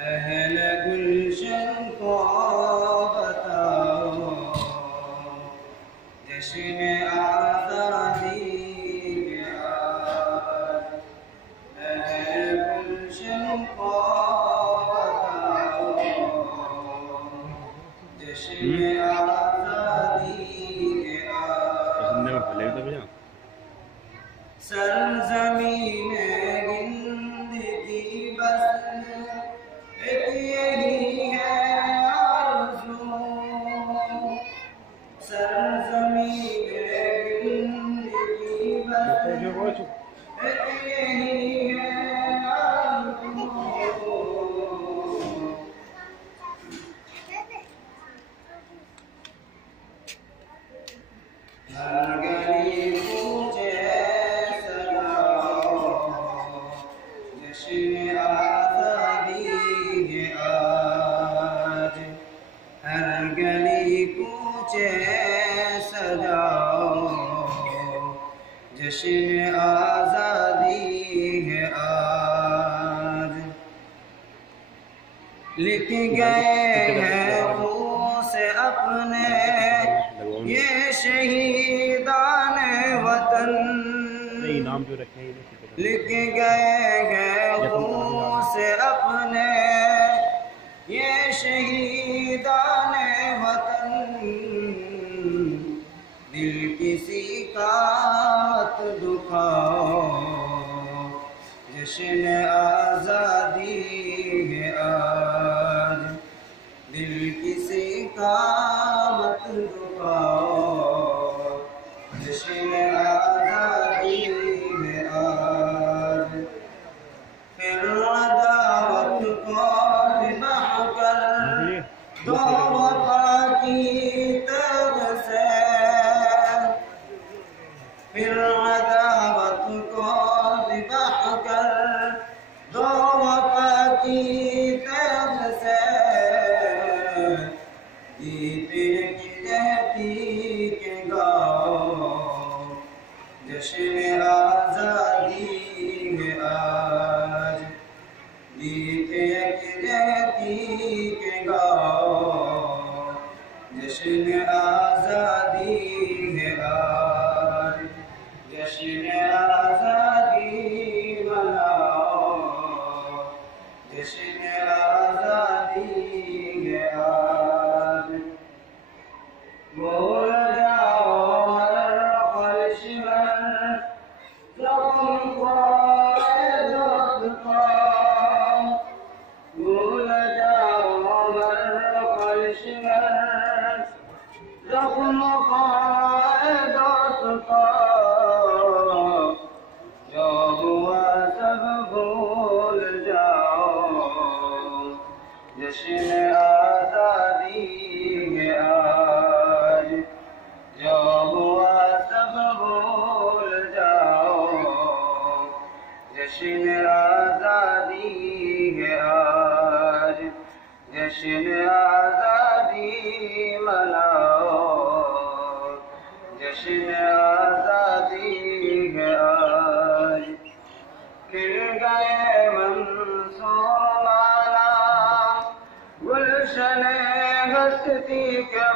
अहल गुलशन को बताओ, जश्न आज़ादी के आज। अहल गुलशन को बताओ, जश्न आज़ादी के आज। सरज़मीन गिनती बस एक यही है आरज़ू, सरज़मीन गिनती बस एक यही है आरज़ू। हर गली पूजे सजाओ, जश्न आज़ादी है आज। हर गली कूचे सजाओ, जश्न आज़ादी है आज। लिख गए हैं खून से अपने ये शहीदान वतन, नाम जो रखे लिख गए हैं खून से अपने ये शहीदान वतन। दिल किसी का मत दुखाओ, जश्न आज़ादी है आज। दिल किसी का मत दुखाओ, जश्न आज़ादी है आज। फिर दावत को निभाह कर दो वफा की तरफ से, फिर दावत को निभाह कर दो वफा की तरफ से। गीत रहती के गाओ, जश्न आज़ादी है आज। गीत रहती के गाओ, जश्न आज़ादी है आज। जश्न आज़ादी मनाओ, जश्न आज़ादी है आज। बोल जाओ हर ख्वाहिश में, ज़ख्म को दोस्त को। भूल जाओ हर ख्वाहिश में, ज़ख्म को दोस्त को। जो हुआ सब भूल जाओ, जश्न आज़ादी है आज। जो हुआ सब भूल जाओ, जश्न आज़ादी है आज। जश्न आज़ादी मनाओ, जश्न आज़ादी है आज। खिल गए मंसूर माला, गुलशन हस्ती के